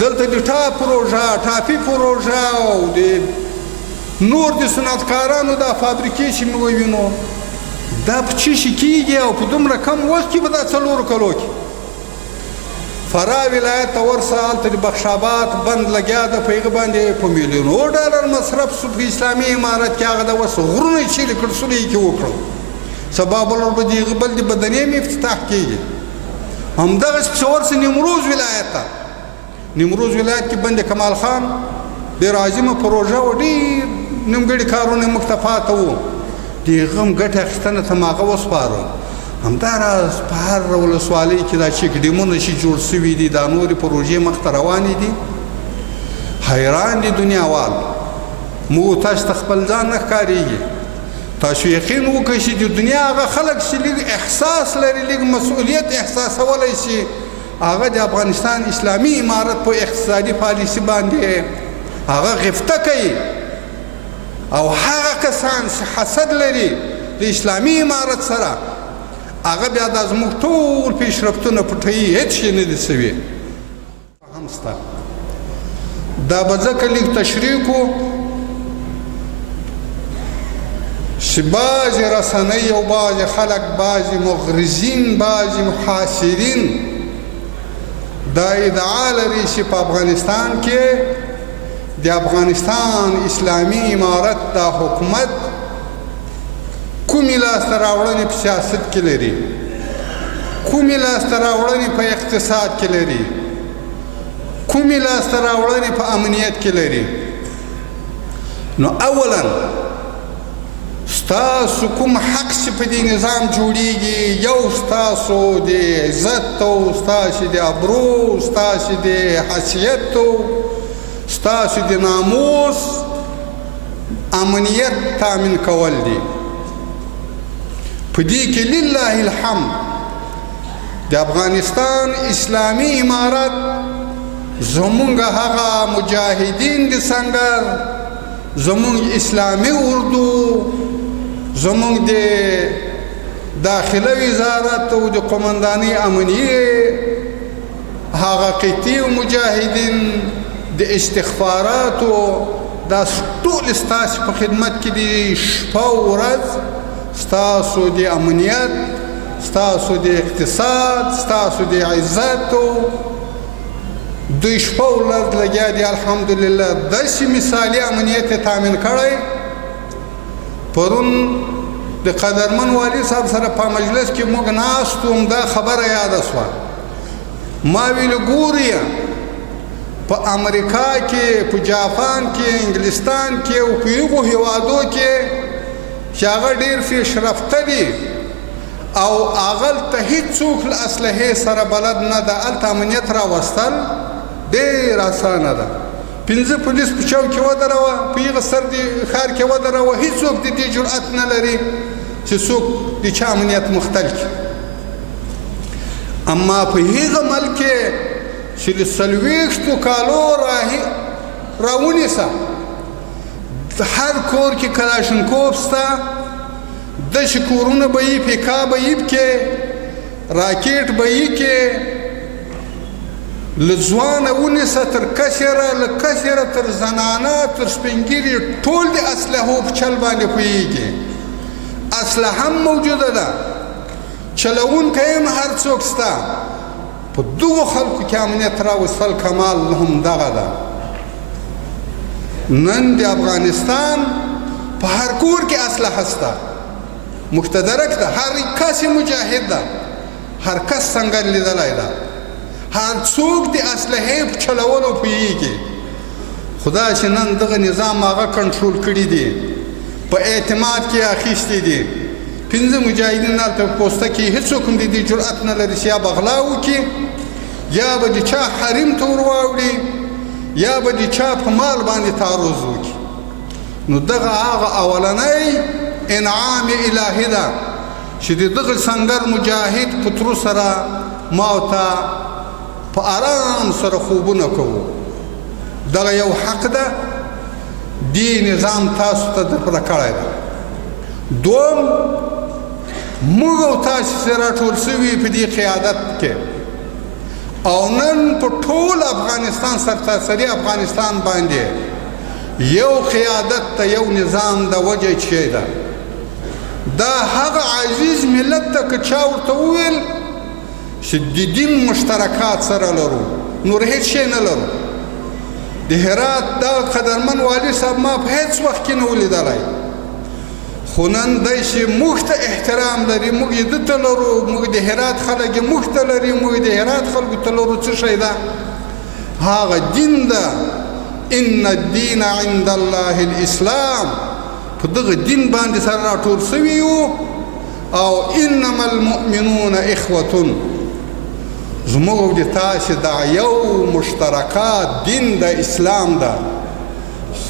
دلته د ټاپ پروژه ټاپي پروژه او د نور د صنعتکارانو دا فابریکې چې موږ وینو دا په څه شي کېږي او په دومره کم وخت کې به دا 4 کلو کې فراه ولایت ته ورسه هلته د بخشاباد بند لګیا ده په هغه باندې په میلیونو ډالر مصرف شو په اسلامي امارت کې هغه د اوس غرونه یې چیرې کړ سورې یې کې وکړل سبا بل ورځ به د هغه بل د بدنې مې افتتاح کېږي همدغسې پسې ورسه نیمروز ولایت ته نیمروز ولایت کې بند کمال خان ډېره عظیمه پروژه وه ډېر نیمګړي کارونه یې موږ ته پاته وو د هغه هم ګټه اخیستنه ته مې هغه وسپاره همداراز په هر ولسوالۍ کې دا چیک ډیمونه چې جوړ سوي دي دا نورې پروژې مخته روانې دي حیران دي دنیاوال موږ تاسو ته خپل ځان نه ښکارېږي تاسو یقین وکړئ چې د دنیا هغه خلک چې لږ احساس لري لږ مسؤلیت احساسولی شي هغه د افغانستان اسلامي امارت په اقتصادي پالیسي باندې هغه غفته کوي او هغه کسان چې حسد لري د اسلامي امارت سره هغه بیا دا زموږ ټول پیشرفتونه پټوي هېڅ شی نه دي سوي هم شته دا به ځکه لږ تشریح کړو چې بعضې رسنۍ او بعضې خلک بعضې مغرضین بعضې محاصرین دا ادعا لري چې په افغانستان کې د افغانستان اسلامي امارت دا حکومت کومې لاسته راوړنې په سیاست کې لري کومې لاسته راوړنې په اقتصاد کې لري کومې لاسته راوړنې په امنیت کې لري نو اولا ستاسو کوم حق چې په دې نظام جوړیږي یو ستاسو د عزت او ستاسو د ابرو ستاسو د حیثیت او ستاسو د ناموس امنیت تامین کول دي په دې کې لله الحمد د افغانستان اسلامي امارت زمونږ هغه مجاهدین د سنګر زمونږ اسلامي اردو زمونږ د داخله وزارت او د قمندانۍ امنیې هغه قطعي مجاهدین د استخباراتو دا ټول ستاسو په خدمت کې دي شپه او ورځ ستاسو د امنیت ستاسو د اقتصاد ستاسو د عزت دوی شپه او ورځ لګیا دي الحمدلله داسې مثالي امنیت یې تامین کړی پرون د قدرمن والي صاحب سره په مجلس کې موږ ناست وو دا خبره یاده شوه ما ویل ګورې په امریکا کې په جاپان کې انګلستان کې او په هغو هېوادو کې چې هغه ډېر پیشرفته دي او هغلته هېڅوک له اسلحې سره بلد نه ده هلته امنیت راوستل ډېر اسانه ده 5 پولیس په چوک کې ودروه په هغه سر د ښار کې ودروه هېڅوک د دې جرأت نه لري چې څوک د چا امنیت مختل کړي اما په هغه ملک کې چې د 40 کالو راونیسه هر کور کې کلاشنکوف شته داسې کورونه به یې پیکا به یې پکې راکېټ به یې کې له ځوانه ونیسه تر کشره له کشره تر زنانه تر سپینګیري ټول د اسلحو په چل باندې پوهېږي اسلحه هم موجوده ده چلوونکی هم هر څوک شته په دغو خلکو کې امنیت راوستل کمال هم دغه ده نن د افغانستان په هر کور کې اسلحه شته مقتدرک ده هر کس مجاهد ده هر کس سنګر لیدلی ده هر څوک د اسلحې په چلولو پوهېږي خدا چې نن دغه نظام هغه کنټرول کړي دي په اعتماد کې اخیستي دي 5 مجاهدین هلته په پوسته کې هېڅوک هم د دې جرأت نه لري چې یا به غلا وکړي یا به د چا حریم ته ور واوړي یا به د چا په مال باندې تعرض وکړي نو دغه هغه اولنی انعام الهي ده چې د دغه سنګر مجاهد په ترو سره ما ته په آرام سره خوبونه کوو دغه یو حق ده دې نظام تاسو ته درپره کړی ده دوم موږ او تاسو چې راټول سوي په دې قیادت کې او نن په ټول افغانستان سرتاسري افغانستان باندې یو قیادت ته یو نظام د وجه چی ده دا هغه عزیز ملت ته که چا ورته وویل چې د دین مشترکات سره لرو نور هیڅ شی نه لرو د هرات دغه قدرمن والي صاحب ما په هیڅ وخت کې نه ولیدلی خو نن دی چې موږ ته احترام لري موږ یې ده ته لرو موږ د هرات خلک یې موږ ته لري موږ د هرات خلکو ته لرو څه شی ده هغه دین ده ان الدین عند الله الاسلام په دغه دین باندې سره راټول سوي یو او انما المؤمنون اخوة زموږ او د تاسې دا یو مشترکات دین د اسلام ده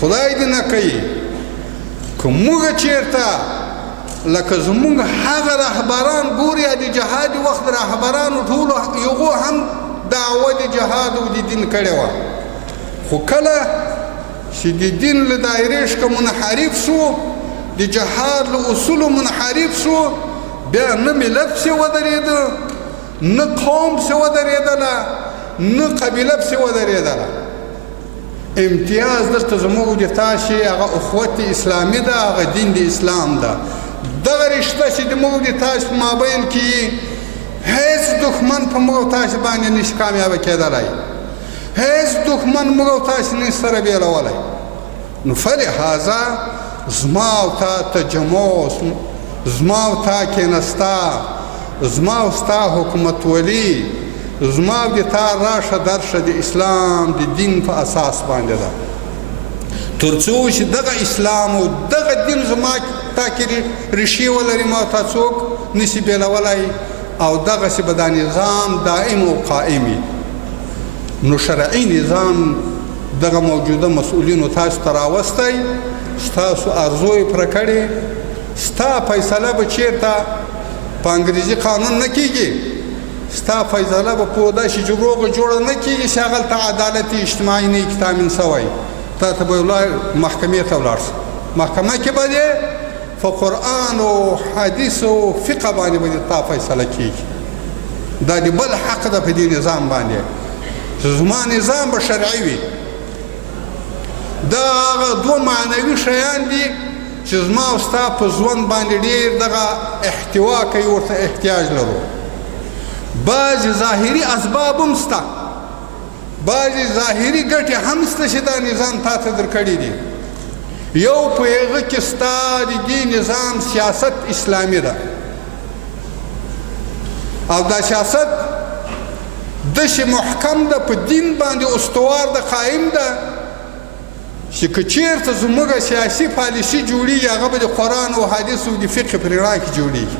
خدای دې نه کوي که موږ چېرته لکه زموږ هغه رهبران ګوري د جهاد وخت رهبرانو ټولو یغو هم دعوه د جهاد او د دین کړې وه خو کله چې د دین له دایرې څخه منحرف شو د جهاد له اصولو منحرف شو بیا نه ملت پسې ودرېده نه قوم پسې ودرېدله نه قبیله پسې ودرېدله امتیاز درته زموږ د تاسې هغه اخوت اسلامي ده هغه دین د اسلام ده دغه رشته چې زموږ د تاسې په مابین کې هیڅ دښمن په موږ او تاسې باندې نشي کامیابه کېدلی هیڅ دښمن موږ او تاسې نشي سره بیلولی نو فلهذا زما او تا تجمع زما او تا کېنستا زما او ستا حکومتولي زما او د تا راشه درشه د اسلام د دین په اساس باندې ده تر څو چې دغه اسلام او دغه دین زما تا کې ریښې ولري ما او تا څوک نشي بیلولی او دغسې به دا نظام دائم او قائمي نو شرعي نظام دغه موجوده مسؤلینو تاسو ته راوستی ستاسو ارزو یې پوره کړې ستا فیصله به چېرته په انګریزي قانون نه کېږي ستا فیصله به په داسې روغه جوړه نه کېږي چې هغلته عدالت اجتماعي نه وي تامین سوی تا ته به محکمې ته ولاړ شي محکمه کې به دې په قرآن او حدیث او فقه باندې به تا فیصله کېږي دا د بل حق ده په دې نظام باندې چې زما نظام به شرعي وي دا هغه دوه معنوي شیان دي چې زما او ستا په ژوند باندې ډېر دغه احتوا کوي ورته احتیاج لرو بعضې ظاهري اسباب هم شته بعضې ظاهري ګټې هم شته چې دا نظام تا ته درکړي دي یو په هغه کې ستا د دې نظام سیاست اسلامي ده او دا سیاست داسې محکم ده په دین باندې استوار ده قایم ده چې که چېرته زموږ سیاسي پالیسي جوړېږي هغه به د قرآن او حدیث او د فقه په رڼا کې جوړېږي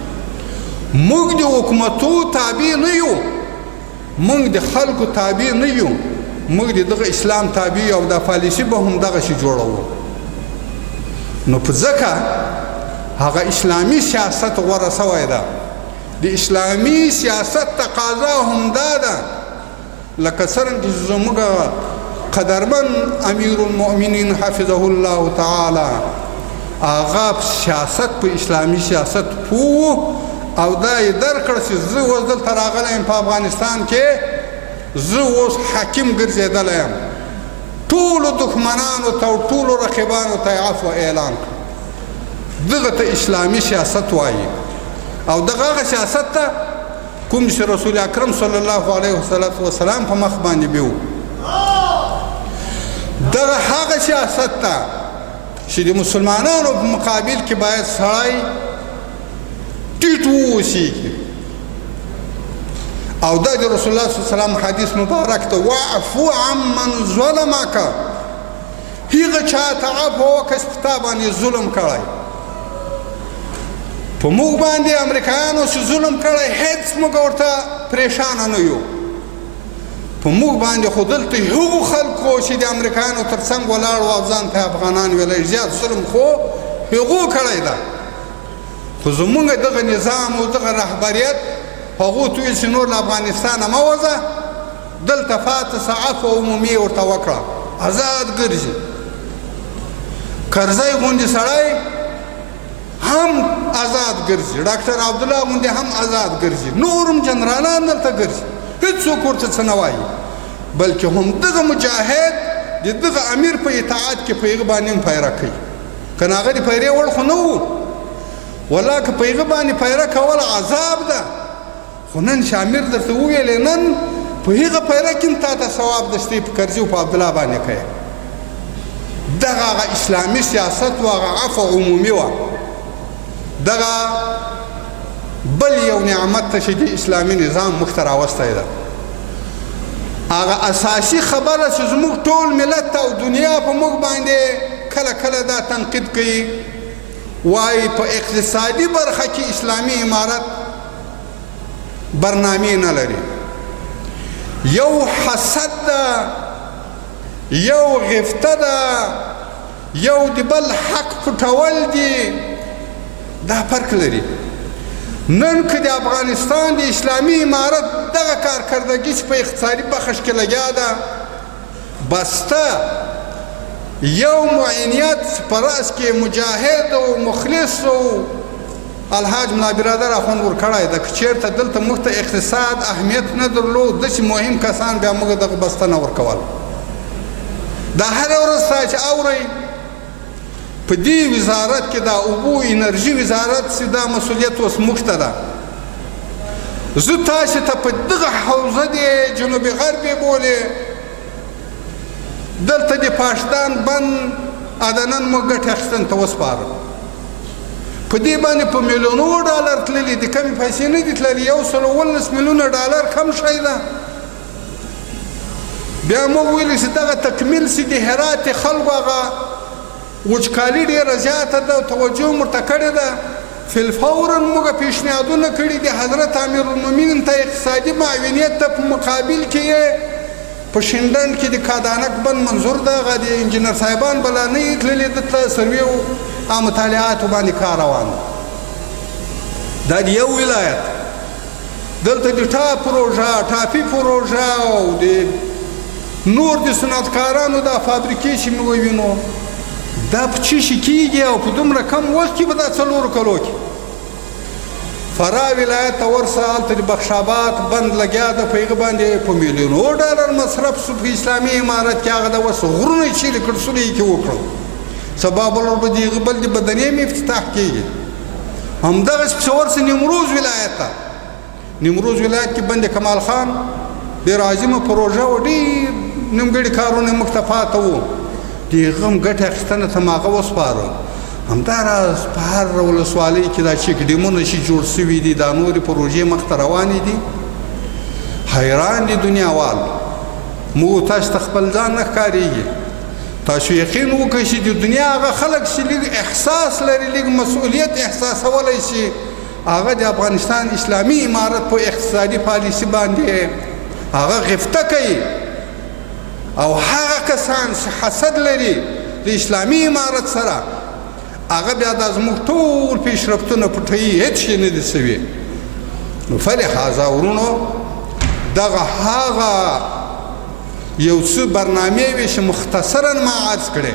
موږ د حکومتو تابع نه یو موږ د خلکو تابع نه یو موږ د دغه اسلام تابع او دا پالیسي به هم دغسې جوړوو نو په ځکه هغه اسلامي سیاست غوره سوی ده د اسلامي سیاست تقاضا هم دا ده لکه څرنګه چې زموږ قدرمن امیر المؤمنین حفظه الله تعالی هغه سیاست په اسلامي سیاست پوه او دا یې درکړه چې زه اوس دلته راغلی یم په افغانستان کې زه اوس حاکم ګرځېدلی یم ټولو دښمنانو ته او ټولو رقیبانو ته یې عفو اعلان کړ دغه ته اسلامي سیاست وایي او دغه هغه سیاست ته کوم چې رسول اکرم صلی الله علیه وسلم په مخ باندې بیو دغه هغه سیاست ته چې د مسلمانانو په مقابل کې باید سړی ټیټ واوسېږي او دا د رسول الله صلی الله علیه وسلم حدیث مبارک ته واعفو عمن ظلمک هغه چا ته عفو وکړه چې په تا باندې ظلم کړی په موږ باندې امریکایانو چې ظلم کړی هېڅ موږ ورته پریشانه نه یو په موږ باندې خو دلته هغو خلکو چې د امریکایانو تر څنګ ولاړ وو او ځان ته افغانان ویلی زیات ظلم خو هغو کړی ده خو زمونږ دغه نظام او دغه رهبریت هغو ته ویل چې نور له افغانستانه مه وځه دلته پاته شه عفو عمومي ورته وکړه ازاد ګرځي کرزی غوندې سړی هم آزاد ګرځي ډاکټر عبدالله غوندې هم آزاد ګرځي نور هم جنرالان دلته ګرځي هیڅوک ورته څه نه وایي، بلکې همدغه مجاهد د دغه امیر په اطاعت کې په هغه باندې هم پیره کوي. که نه هغه د پیرې وړ خو نه و، ولا که په هغه باندې پیره کول عذاب ده، خو نن چې امیر درته وویلې نن په هغه پیره کې هم تا ته ثواب ده چې په کرزي او په عبدالله باندې کوې. دغه هغه اسلامي سیاست و، هغه عفو عمومي وه. دغه بل یو نعمت ته چې د اسلامي نظام موږ ته راوستی ده، هغه اساسي خبره چې زموږ ټول ملت او دنیا په موږ باندې کله کله دا تنقید کوي، وایي په اقتصادي برخه کې اسلامي امارت برنامې نه لري. یو حسد ده، یو غفته ده، یو د بل حق پټول دي، دا فرق لري. نن که د افغانستان د اسلامي امارت دغه کارکردګي چې په اقتصادي بخش کې لګیا ده، بسته یو معینیت په رأس کې مجاهد او مخلص او الحاج ملا برادر اخوند ورکړی ده. که چېرته دلته موږ ته اقتصاد اهمیت نه درلود، داسې مهم کسان بیا موږ دغه بسته نه ورکول. دا هره ورځ تاسې چې اورئ په دې وزارت کې دا اوبو انرژي وزارت چې دا مسؤلیت اوس موږ ته ده. زه تاسې ته په دغه حوزه د جنوبي غربي بولې دلته د پاشدان بند ادنن مو ګټې اخیستن ته وسپارم. په دې باندې په میلیونو ډالر تللي دي، کمې پیسې نه دي تللي، 119 میلیونه ډالر کم شی ده. بیا موږ ویلي چې دغه تکمیل چې د هرات خلکو هغه وچکالي ډېره زیاته ده او توجه ورته کړې ده، فلفورا موږ پیشنهادونه کړي دي حضرت امیرالمؤمنین ته اقتصادي معاونیت ته په مقابل کې یې په شینډنډ کې د کادانک بند منظور ده، هغه د انجینر صاحبان بلا نه یې تللي، دلته سروې او مطالعاتو باندې کار روان ده. دا د یو ولایت دلته د ټاپي پروژه او د نور د صنعتکارانو دا فابریکې چې موږ وینو، دا په څه شي کېږي او په دومره کم وخت کې به دا 4 کلو کې فراه ولایت ته ورسه، هلته د بخشاباد بند لګیا ده، په هغه باندې په میلیونو ډالر مصرف شو په اسلامي امارت کې. هغه د اوس غرونه یې چیرې کړ سورې یې کې وکړل، سبا بل به د هغه بل د بدنې مې افتتاح کېږي. همدغسې پسې ورسه نیمروز ولایت ته، نیمروز ولایت کې بند کمال خان ډېر عظیمه پروژه و، ډېر نیمګړي کارونه موږ ته پاته وو، د هغه هم ګټې اخیستنه ته م هغه وسپاره. همداراز په هر ولسوالۍ کې دا چیک ډیمونه چې جوړ سوي دي، دا نورې پروژې مخته روانې دي. حیران دي دنیاوال، موږ تاسو ته خپل ځان نه ښکارېږي. تاسو یقین وکړئ چې د دنیا هغه خلک چې لږ احساس لري، لږ مسؤلیت احساسولی شي، هغه د افغانستان اسلامي امارت په اقتصادي پالیسي باندې هغه غفته کوي. او هغه کسان چې حسد لري د اسلامي امارت سره، هغه بیا دا زموږ ټول پیشرفتونه پټوي، هېڅ شی نه دي سوي. نو فلهذا ورونو دغه هغه یو څه برنامې وې چې مختصرا ما عرض کړې،